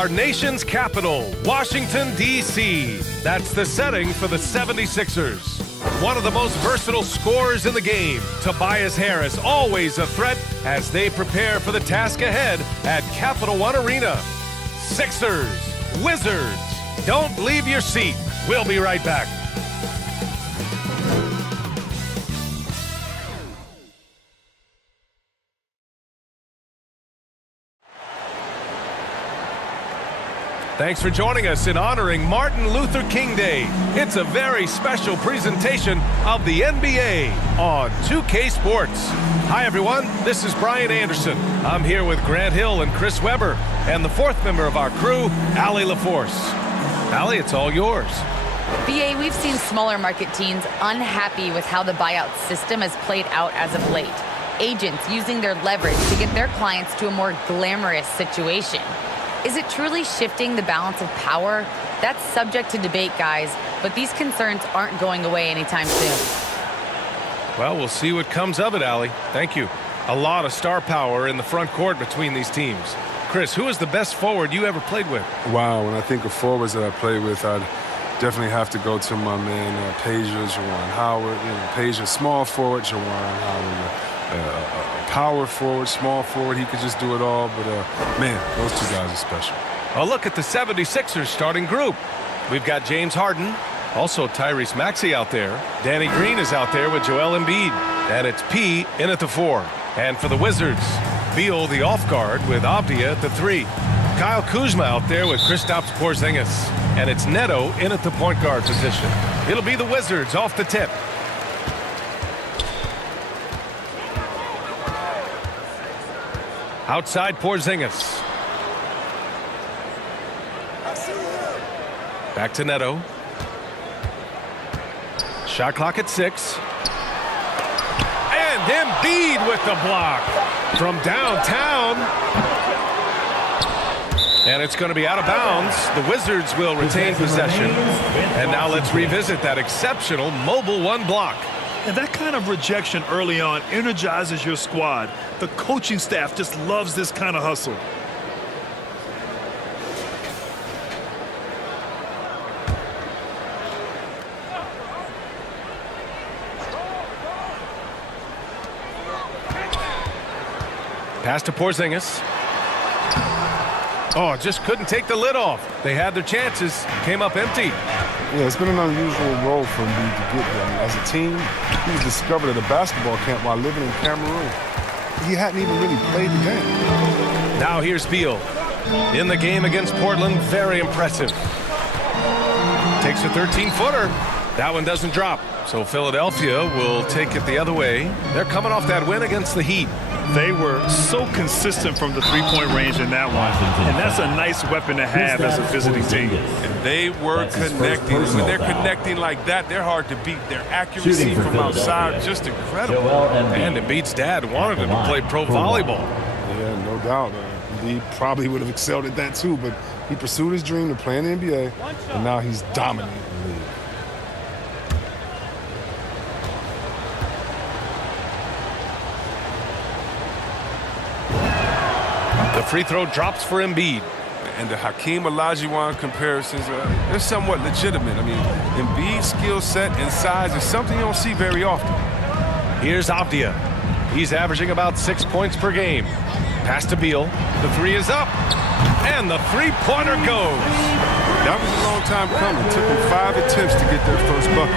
Our nation's capital, Washington, D.C. That's the setting for the 76ers. One of the most versatile scorers in the game, Tobias Harris, always a threat as they prepare for the task ahead at Capital One Arena. Sixers, Wizards, don't leave your seat. We'll be right back. Thanks for joining us in honoring Martin Luther King Day. It's a very special presentation of the NBA on 2K Sports. Hi, everyone. This is Brian Anderson. I'm here with Grant Hill and Chris Webber, and the fourth member of our crew, Allie LaForce. Allie, it's all yours. BA, we've seen smaller market teams unhappy with how the buyout system has played out as of late. Agents using their leverage to get their clients to a more glamorous situation. Is it truly shifting the balance of power? That's subject to debate, guys, but these concerns aren't going away anytime soon. Well, we'll see what comes of it, Allie. Thank you. A lot of star power in the front court between these teams. Chris, who is the best forward you ever played with? Wow, when I think of forwards that I played with, I'd definitely have to go to my man, Pager, Juwan Howard. Pager, small forward, Juwan Howard. Power forward, small forward, he could just do it all. But, man, those two guys are special. A look at the 76ers starting group. We've got James Harden, also Tyrese Maxey out there. Danny Green is out there with Joel Embiid. And it's P in at the 4. And for the Wizards, Beal the off guard with Avdia at the 3. Kyle Kuzma out there with Kristaps Porzingis. And it's Neto in at the point guard position. It'll be the Wizards off the tip. Outside Porzingis. Back to Neto. Shot clock at 6. And Embiid with the block from downtown. And it's going to be out of bounds. The Wizards will retain possession. And now let's revisit that exceptional mobile one block. And that kind of rejection early on energizes your squad. The coaching staff just loves this kind of hustle. Pass to Porzingis. Oh, just couldn't take the lid off. They had their chances, came up empty. Yeah, it's been an unusual role for Embiid to get there. As a team, he was discovered at a basketball camp while living in Cameroon. He hadn't even really played the game. Now here's Beal. In the game against Portland, very impressive. Takes a 13-footer. That one doesn't drop. So Philadelphia will take it the other way. They're coming off that win against the Heat. They were so consistent from the three-point range in that one. And that's a nice weapon to have as a visiting team. And they were connecting. When they're connecting like that, they're hard to beat. Their accuracy from outside, just incredible. And Embiid's dad wanted him to play pro volleyball. Yeah, no doubt. Embiid probably would have excelled at that too, but he pursued his dream to play in the NBA, and now he's dominating the league. The free throw drops for Embiid. And the Hakeem Olajuwon comparisons, they're somewhat legitimate. I mean, Embiid's skill set and size is something you don't see very often. Here's Avdia. He's averaging about 6 points per game. Pass to Beal. The 3 is up. And the three-pointer goes. That was a long time coming. It took them 5 attempts to get their first bucket.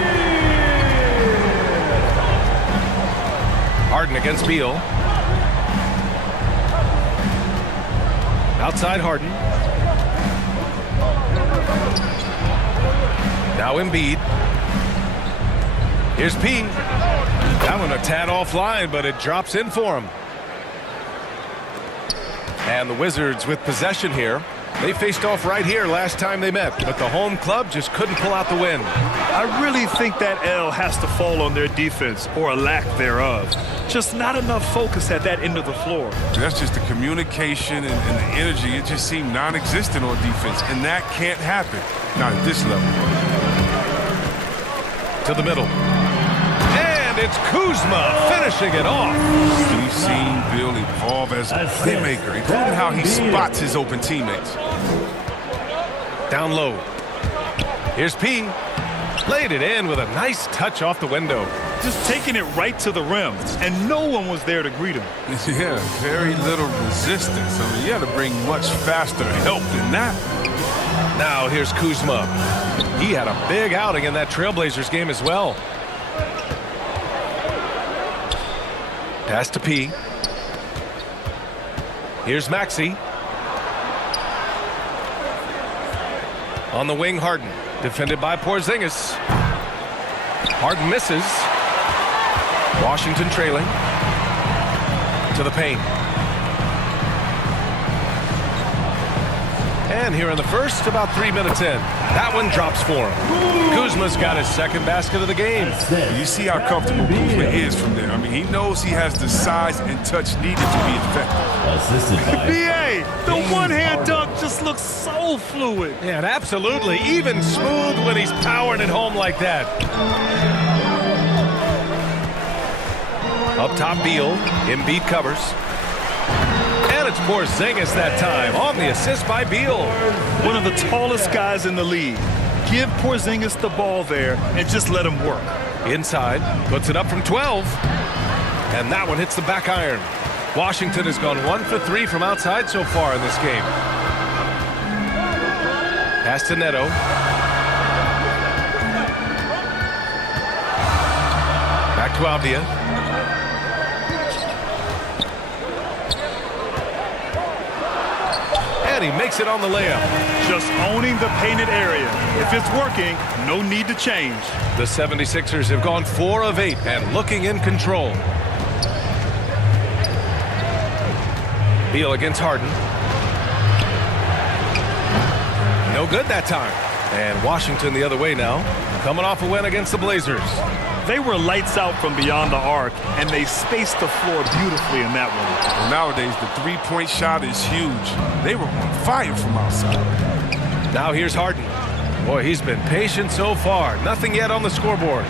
Harden against Beal. Outside Harden. Now Embiid. Here's P. That one a tad offline, but it drops in for him. And the Wizards with possession here. They faced off right here last time they met, but the home club just couldn't pull out the win. I really think that L has to fall on their defense, or a lack thereof. Just not enough focus at that end of the floor. That's just the communication and the energy. It just seemed non-existent on defense, and that can't happen. Not at this level. To the middle. And it's Kuzma finishing it off. We've seen Bill evolve as a playmaker, including how he spots his open teammates. Down low. Here's P. Laid it in with a nice touch off the window. Just taking it right to the rim, and no one was there to greet him. Yeah, very little resistance. I mean, you had to bring much faster help than that. Now here's Kuzma. He had a big outing in that Trailblazers game as well. Pass to P. Here's Maxey. On the wing, Harden. Defended by Porzingis. Harden misses. Washington trailing. To the paint. And here in the first, about 3 minutes in. That one drops for him. Kuzma's got his second basket of the game. You see how comfortable Kuzma is from there. I mean, he knows he has the size and touch needed to be effective. Assisted by NBA, the one-hand dunk just looks so fluid. Yeah, and absolutely. Even smooth when he's powering it home like that. Up top, Beal. Embiid covers. And it's Porzingis that time on the assist by Beal. One of the tallest guys in the league. Give Porzingis the ball there and just let him work. Inside, puts it up from 12. And that one hits the back iron. Washington has gone 1 for 3 from outside so far in this game. Pass to Neto. Back to Avdia. And he makes it on the layup. Just owning the painted area. If it's working, no need to change. The 76ers have gone 4 of 8 and looking in control. Beal against Harden. No good that time. And Washington the other way now. Coming off a win against the Blazers. They were lights out from beyond the arc, and they spaced the floor beautifully in that one. Well, nowadays, the three-point shot is huge. They were on fire from outside. Now here's Harden. Boy, he's been patient so far. Nothing yet on the scoreboard.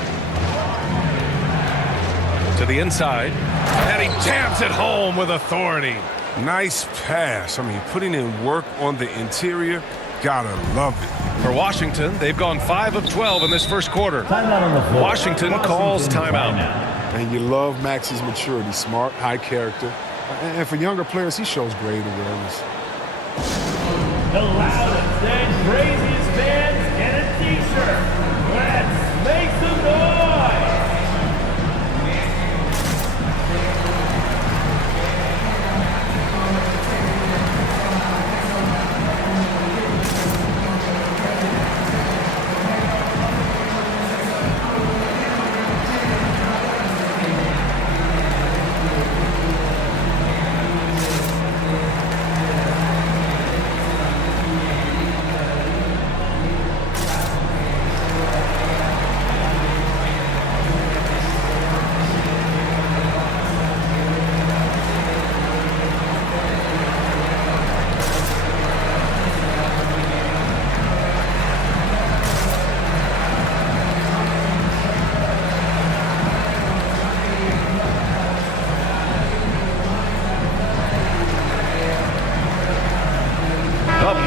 To the inside. And he jams it home with authority. Nice pass. I mean, putting in work on the interior. Gotta love it. For Washington, they've gone 5 of 12 in this first quarter. timeout on the floor. Washington calls timeout. And you love Maxey's maturity, smart, high character. And for younger players, he shows great awareness. The loudest and craziest fans get a t-shirt. Let's make some noise.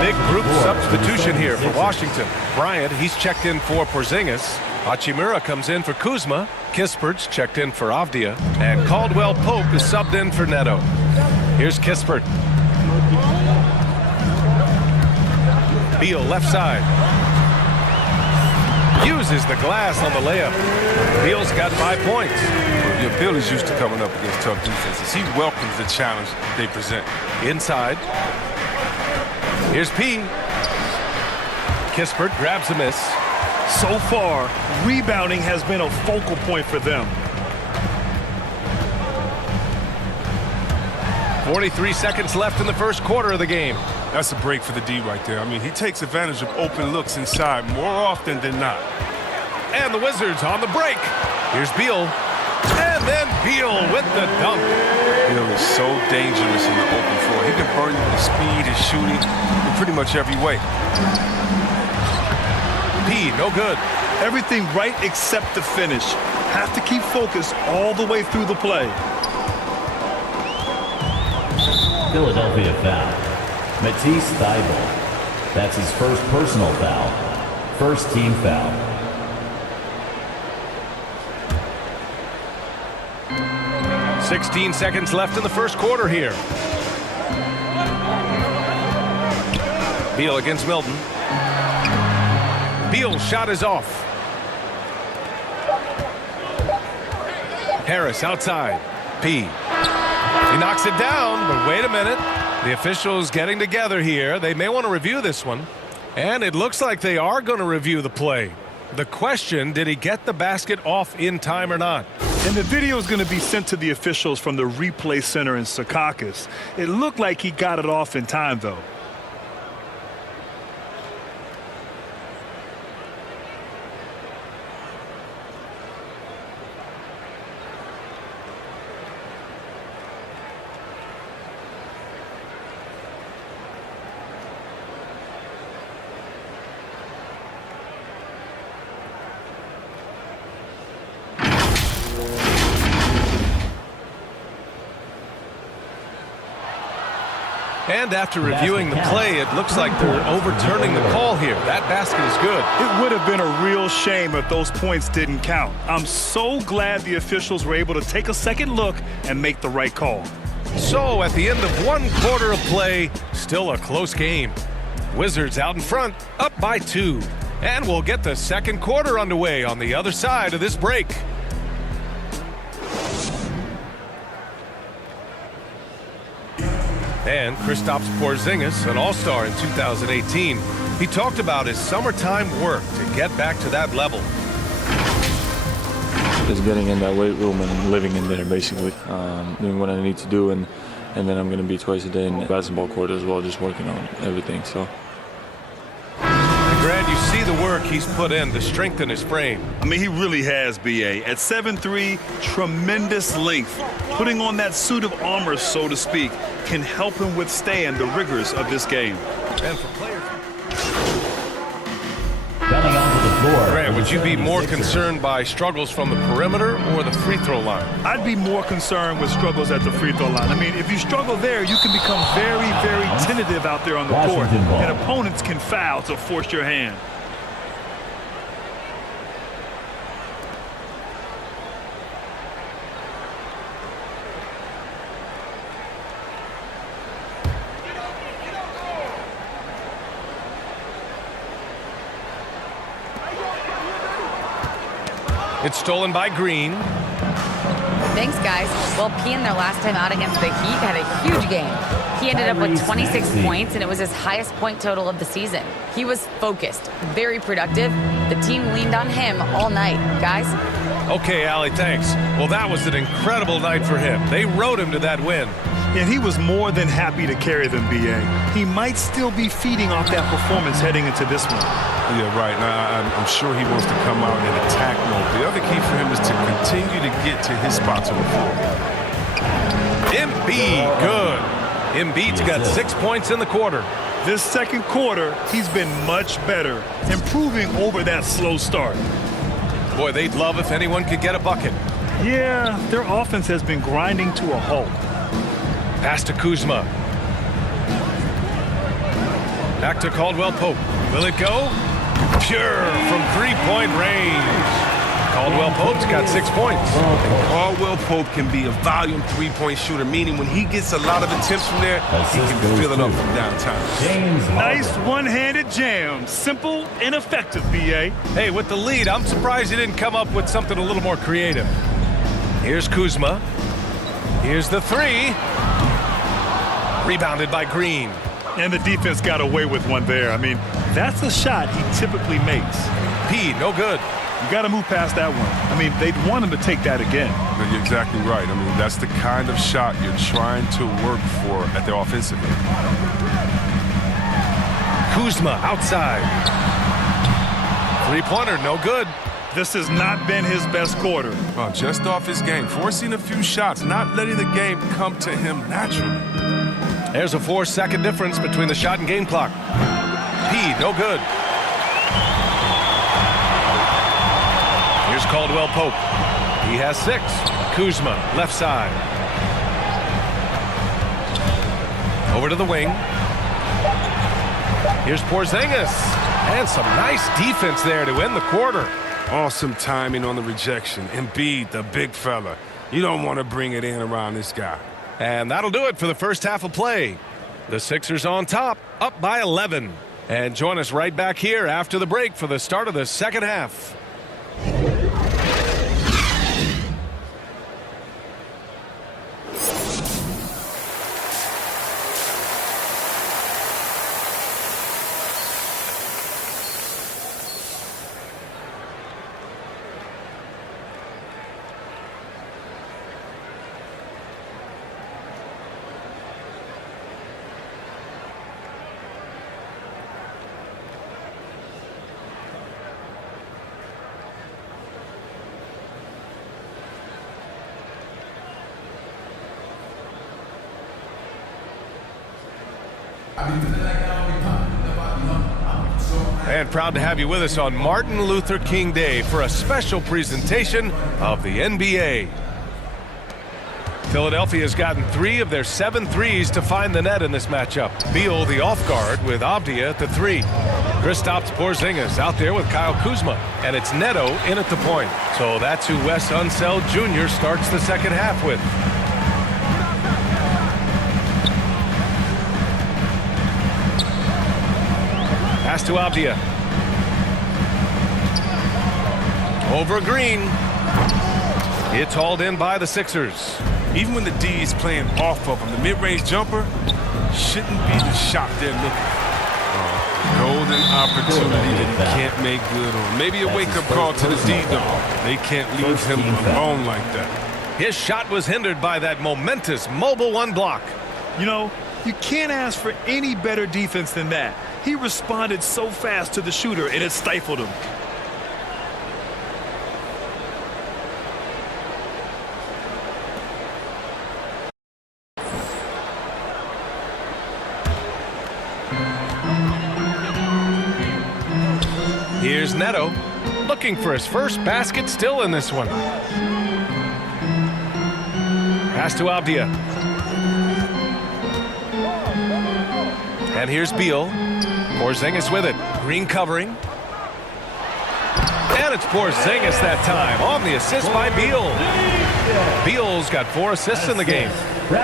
Big group substitution here for Washington. Bryant, he's checked in for Porzingis. Hachimura comes in for Kuzma. Kispert's checked in for Avdia. And Caldwell Pope is subbed in for Neto. Here's Kispert. Beal left side. Uses the glass on the layup. Beal's got 5 points. Well, Beal is used to coming up against tough defenses. He welcomes the challenge they present. Inside. Here's P. Kispert grabs a miss. So far, rebounding has been a focal point for them. 43 seconds left in the first quarter of the game. That's a break for the D right there. I mean, he takes advantage of open looks inside more often than not. And the Wizards on the break. Here's Beal. And then Beal with the dunk. Beal is so dangerous in the open floor. He can burn you with speed and shooting in pretty much every way. P, no good. Everything right except the finish. Have to keep focused all the way through the play. Philadelphia foul. Matisse Thybulle. That's his first personal foul. First team foul. "16 seconds left in the first quarter here. Beal against Milton. Beal's shot is off. Harris outside. P. He knocks it down, but wait a minute. The officials getting together here. They may want to review this one. And it looks like they are going to review the play. The question, did he get the basket off in time or not? And the video is going to be sent to the officials from the replay center in Secaucus. It looked like he got it off in time, though. And after reviewing the play, it looks like they're overturning the call here. That basket is good. It would have been a real shame if those points didn't count. I'm so glad the officials were able to take a second look and make the right call. So at the end of one quarter of play, still a close game. Wizards out in front, up by 2. And we'll get the second quarter underway on the other side of this break. And Kristaps Porzingis, an all-star in 2018, he talked about his summertime work to get back to that level. Just getting in that weight room and living in there, basically, doing what I need to do, and then I'm going to be twice a day in the basketball court as well, just working on everything. So. Grant, you see the work he's put in to strengthen his frame. I mean, he really has, B.A. At 7'3", tremendous length. Putting on that suit of armor, so to speak, can help him withstand the rigors of this game. And for players... Coming onto the floor. Grant, would you be more concerned by struggles from the perimeter or the free throw line? I'd be more concerned with struggles at the free throw line. I mean, if you struggle there, you can become very, very tentative out there on the court, and opponents can foul to force your hand. It's stolen by Green. Thanks, guys. Well, P in their last time out against the Heat had a huge game. He ended up with 26 points, and it was his highest point total of the season. He was focused, very productive. The team leaned on him all night. Guys? Okay, Allie, thanks. Well, that was an incredible night for him. They rode him to that win. And he was more than happy to carry them, B.A. He might still be feeding off that performance heading into this one. Yeah, right. Now, I'm sure he wants to come out and attack mode. The other key for him is to continue to get to his spots on the floor. Embiid, good. Embiid's got 6 points in the quarter. This second quarter, he's been much better, improving over that slow start. Boy, they'd love if anyone could get a bucket. Yeah, their offense has been grinding to a halt. Pass to Kuzma. Back to Caldwell Pope. Will it go? Pure from three-point range. Caldwell Pope's got 6 points. And Caldwell Pope can be a volume three-point shooter, meaning when he gets a lot of attempts from there, he can fill it up from downtown. Nice one-handed jam. Simple and effective, B.A. Hey, with the lead, I'm surprised he didn't come up with something a little more creative. Here's Kuzma. Here's the three. Rebounded by Green. And the defense got away with one there. I mean, that's a shot he typically makes. P, no good. You got to move past that one. I mean, they'd want him to take that again. No, you're exactly right. I mean, that's the kind of shot you're trying to work for at the offensive end. Kuzma outside. Three-pointer, no good. This has not been his best quarter. Well, just off his game, forcing a few shots, not letting the game come to him naturally. There's a 4-second difference between the shot and game clock. P, no good. Here's Caldwell Pope. He has 6. Kuzma, left side. Over to the wing. Here's Porzingis. And some nice defense there to end the quarter. Awesome timing on the rejection. Embiid, the big fella. You don't want to bring it in around this guy. And that'll do it for the first half of play. The Sixers on top, up by 11. And join us right back here after the break for the start of the second half. And proud to have you with us on Martin Luther King Day for a special presentation of the NBA. Philadelphia has gotten 3 of their 7 threes to find the net in this matchup. Beal, the off guard, with Avdia at the 3. Kristaps Porzingis out there with Kyle Kuzma. And it's Neto in at the point. So that's who Wes Unseld Jr. starts the second half with. Pass to Avdia. Over Green. It's hauled in by the Sixers. Even when the D is playing off of him, the mid-range jumper shouldn't be the shot they're looking for. Golden opportunity that he can't make good on. Maybe a wake-up call to the D-dog. They can't leave him alone like that. His shot was hindered by that momentous mobile 1 block. You know, you can't ask for any better defense than that. He responded so fast to the shooter, and it stifled him. Here's Neto, looking for his first basket, still in this one. Pass to Avdia. And here's Beal. Porzingis with it. Green covering. And it's Porzingis that time on the assist by Beal. Beal's got 4 assists in the game.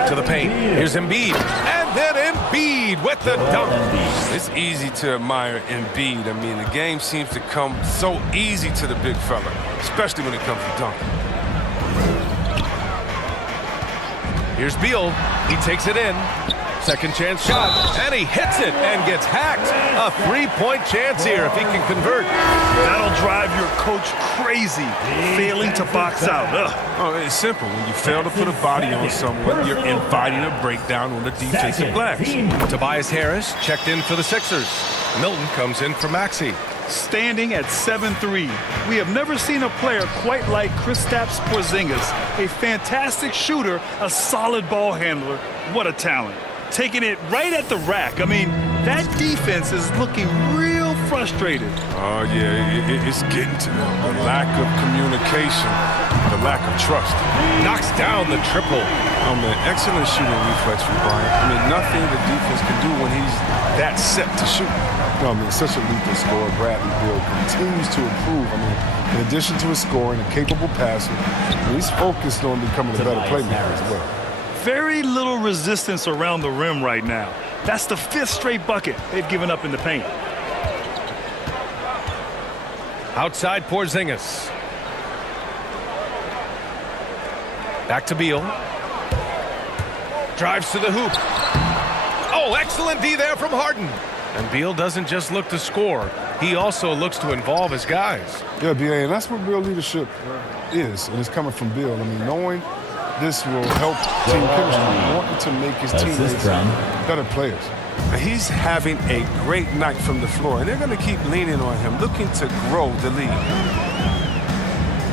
To the paint. Here's Embiid. And then Embiid with the dunk. It's easy to admire Embiid. I mean, the game seems to come so easy to the big fella, especially when it comes to dunking. Here's Beal. He takes it in. Second chance shot, and he hits it and gets hacked. A 3-point chance here if he can convert. That'll drive your coach crazy, failing to box out. Oh, it's simple. When you fail to put a body on someone, you're inviting a breakdown on the defensive blacks. Tobias Harris checked in for the Sixers. Milton comes in for Maxey. Standing at 7'3", we have never seen a player quite like Kristaps Porzingis. A fantastic shooter, a solid ball handler. What a talent. Taking it right at the rack. I mean, that defense is looking real frustrated. Oh, yeah, it's getting to them. The lack of communication, the lack of trust. Knocks down the triple. Oh, man, excellent shooting reflex from Bryant. I mean, nothing the defense can do when he's that set to shoot. No, I mean, such a lethal scorer. Bradley Beal continues to improve. I mean, in addition to his scoring and capable passing, he's focused on becoming a better playmaker as well. Very little resistance around the rim right now. That's the 5th straight bucket they've given up in the paint. Outside Porzingis. Back to Beal. Drives to the hoop. Oh, excellent D there from Harden. And Beal doesn't just look to score. He also looks to involve his guys. Yeah, B.A., and that's what real leadership is. And it's coming from Beal. I mean, knowing this will help team chemistry, wanting to make his teammates better players. He's having a great night from the floor, and they're going to keep leaning on him, looking to grow the lead.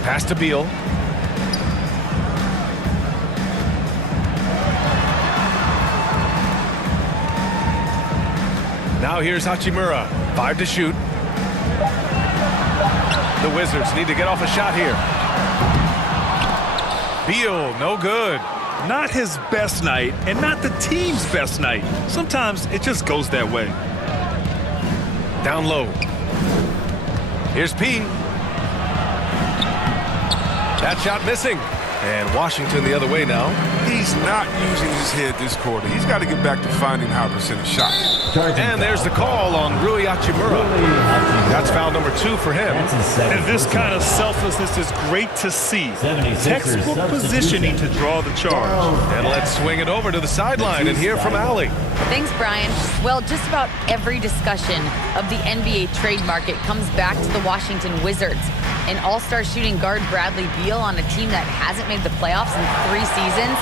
Pass to Beal. Now here's Hachimura. 5 to shoot. The Wizards need to get off a shot here. Beal, no good. Not his best night, and not the team's best night. Sometimes it just goes that way. Down low. Here's P. That shot missing. And Washington the other way now. He's not using his head this quarter. He's got to get back to finding high percentage shots. And there's the call on Rui Hachimura. That's foul number 2 for him. And this kind of selflessness is great to see. Textbook positioning to draw the charge. And let's swing it over to the sideline and hear from Allie. Thanks, Brian. Well, just about every discussion of the NBA trade market comes back to the Washington Wizards. An all-star shooting guard Bradley Beal on a team that hasn't made the playoffs in 3 seasons.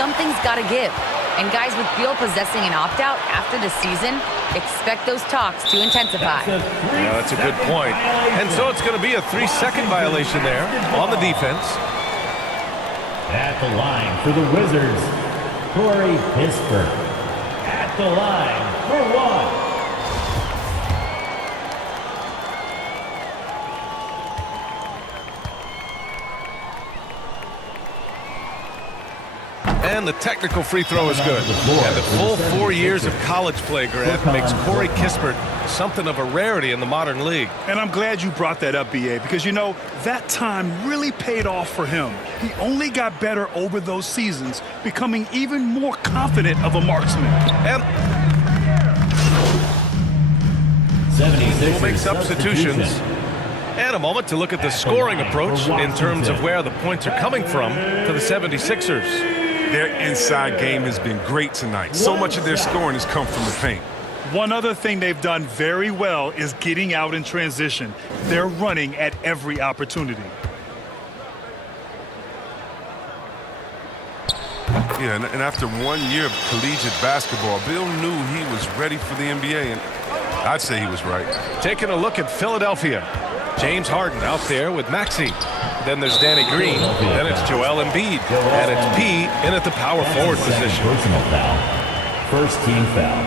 Something's got to give. And guys, with Beal possessing an opt-out after the season, expect those talks to intensify. Yeah, that's a good point. And so it's going to be a 3-second violation there on the defense. At the line for the Wizards, Corey Kispert. At the line for 1. And the technical free throw is good. And the full 4 years of college play, Grant, makes Corey Kispert something of a rarity in the modern league. And I'm glad you brought that up, B.A., because, you know, that time really paid off for him. He only got better over those seasons, becoming even more confident of a marksman. And 76ers we'll make substitutions. And a moment to look at the scoring approach in terms of where the points are coming from for the 76ers. Their inside game has been great tonight. So much of their scoring has come from the paint. One other thing they've done very well is getting out in transition. They're running at every opportunity. Yeah, and after 1 year of collegiate basketball, Bill knew he was ready for the NBA, and I'd say he was right. Taking a look at Philadelphia. James Harden out there with Maxey. Then there's Danny Green. Then it's Joel Embiid. And it's P in at the power forward position. Personal foul. First team foul.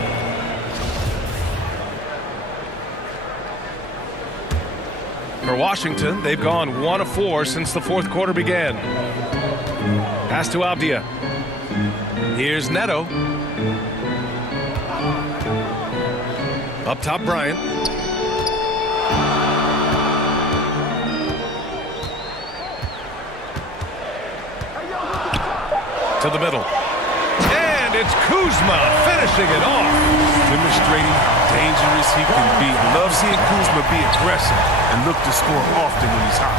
For Washington, they've gone 1 of 4 since the 4th quarter began. Pass to Avdia. Here's Neto. Up top, Bryant. To the middle. And it's Kuzma finishing it off. Demonstrating how dangerous he can be. I love seeing Kuzma be aggressive and look to score often when he's hot.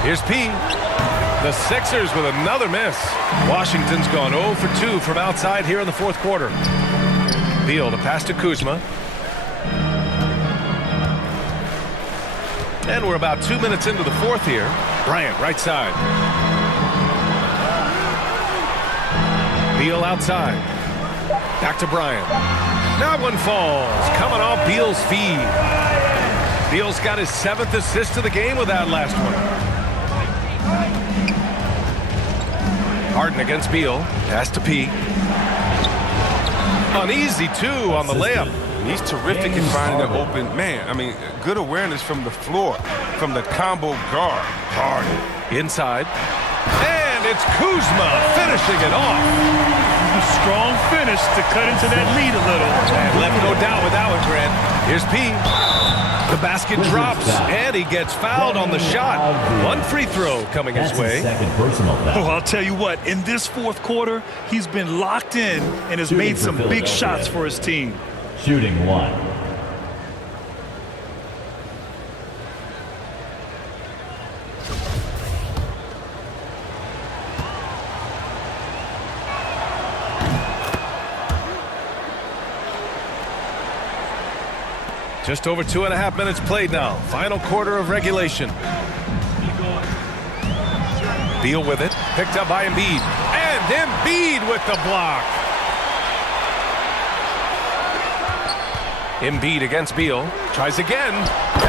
Here's P. The Sixers with another miss. Washington's gone 0 for 2 from outside here in the 4th quarter. Beal to pass to Kuzma. And we're about 2 minutes into the 4th here. Bryant, right side. Beal outside. Back to Bryant. That one falls. Coming off Beal's feed. Beal's got his 7th assist of the game with that last one. Harden against Beal. Pass to P. Uneasy, too, on the layup. He's terrific in finding an open man. I mean, good awareness from the floor, from the combo guard. Harden. Inside. And it's Kuzma finishing it off. A strong finish to cut into that lead a little. And left no doubt with that one, Grant. Here's P. The basket drops, and he gets fouled on the shot. 1 free throw coming his way. Second personal foul. Oh, I'll tell you what, in this 4th quarter, he's been locked in and has made some big shots for his team. Shooting 1. Just over 2.5 minutes played now. Final quarter of regulation. Beal with it. Picked up by Embiid. And Embiid with the block. Embiid against Beal. Tries again.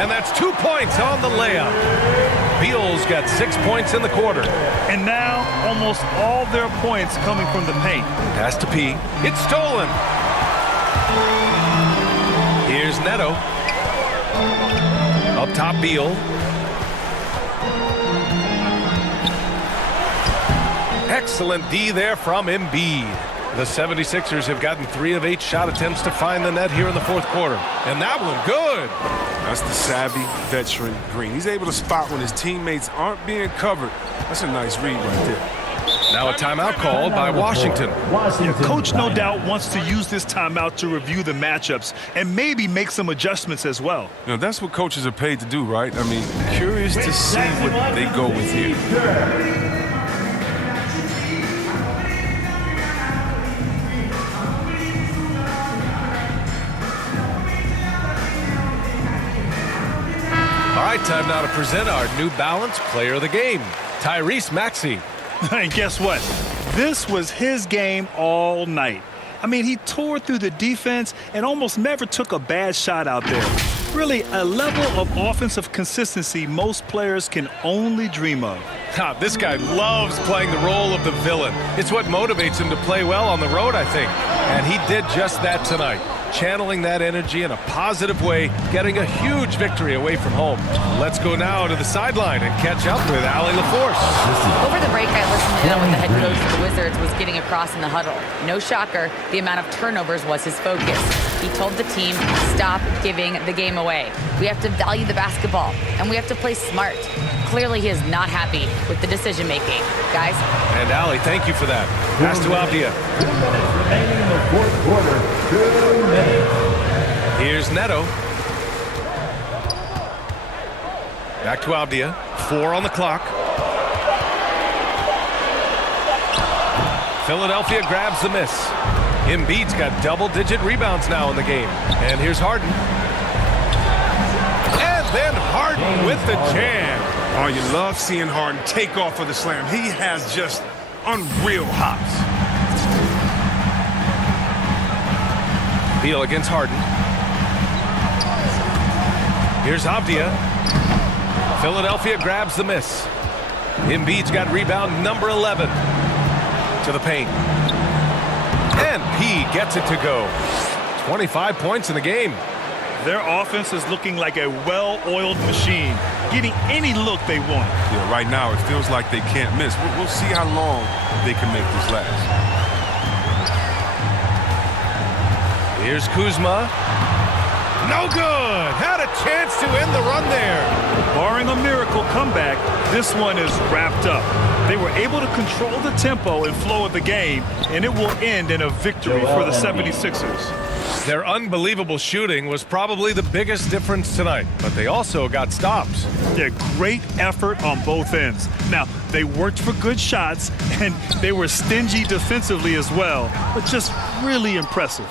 And that's 2 points on the layup. Beal's got 6 points in the quarter. And now almost all their points coming from the paint. Pass to P. It's stolen. Here's Neto. Up top, Beal. Excellent D there from Embiid. The 76ers have gotten 3 of 8 shot attempts to find the net here in the fourth quarter. And that one good. That's the savvy veteran Green. He's able to spot when his teammates aren't being covered. That's a nice read right there. Now a timeout called by Washington. Coach no doubt wants to use this timeout to review the matchups and maybe make some adjustments as well. You know, that's what coaches are paid to do, right? I mean, curious to see what they go with here. All right, time now to present our New Balance Player of the Game, Tyrese Maxey. And guess what? This was his game all night. I mean, he tore through the defense and almost never took a bad shot out there. Really, a level of offensive consistency most players can only dream of. This guy loves playing the role of the villain. It's what motivates him to play well on the road, I think. And he did just that tonight, channeling that energy in a positive way, getting a huge victory away from home. Let's go now to the sideline and catch up with Allie LaForce. Over the break, I listened in on what the head coach of the Wizards was getting across in the huddle. No shocker, the amount of turnovers was his focus. He told the team, stop giving the game away. We have to value the basketball, and we have to play smart. Clearly, he is not happy with the decision-making. Guys? And Allie, thank you for that. Pass to Avdia. 2 minutes remaining in the fourth quarter. 2 minutes. Here's Neto. Back to Avdia. 4 on the clock. Philadelphia grabs the miss. Embiid's got double-digit rebounds now in the game. And here's Harden. And then Harden with the jam. Oh, you love seeing Harden take off for the slam. He has just unreal hops. Beal against Harden. Here's Avdia. Philadelphia grabs the miss. Embiid's got rebound number 11. To the paint. And P gets it to go. 25 points in the game. Their offense is looking like a well-oiled machine, getting any look they want. Yeah, right now it feels like they can't miss. We'll see how long they can make this last. Here's Kuzma. No good. Had a chance to end the run there. Barring a miracle comeback, this one is wrapped up. They were able to control the tempo and flow of the game, and it will end in a victory for the 76ers. Their unbelievable shooting was probably the biggest difference tonight, but they also got stops. Yeah, great effort on both ends. Now, they worked for good shots, and they were stingy defensively as well, but just really impressive.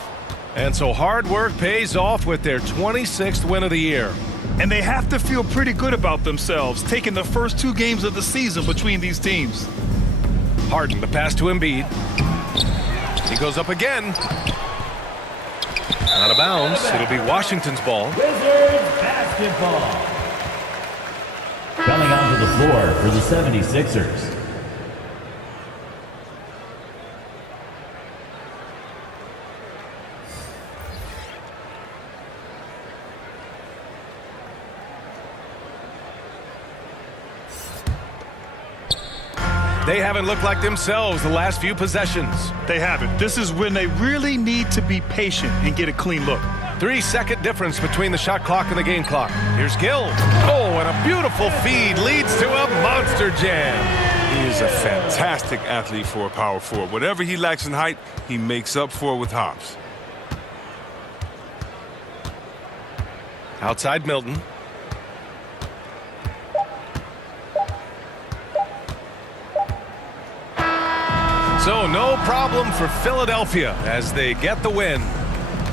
And so hard work pays off with their 26th win of the year. And they have to feel pretty good about themselves, taking the first 2 games of the season between these teams. Harden, the pass to Embiid. He goes up again. Out of bounds. It'll be Washington's ball. Wizards basketball. Coming onto the floor for the 76ers. They haven't looked like themselves the last few possessions. They haven't. This is when they really need to be patient and get a clean look. 3-second difference between the shot clock and the game clock. Here's Gill. Oh, and a beautiful feed leads to a monster jam. He is a fantastic athlete for a power forward. Whatever he lacks in height, he makes up for with hops. Outside Milton. So no problem for Philadelphia as they get the win.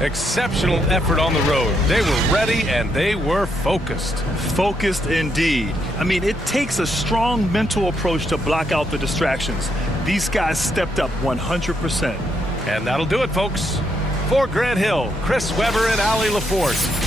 Exceptional effort on the road. They were ready and they were focused. Focused indeed. I mean, it takes a strong mental approach to block out the distractions. These guys stepped up 100%. And that'll do it, folks. For Grant Hill, Chris Webber, and Allie LaForce.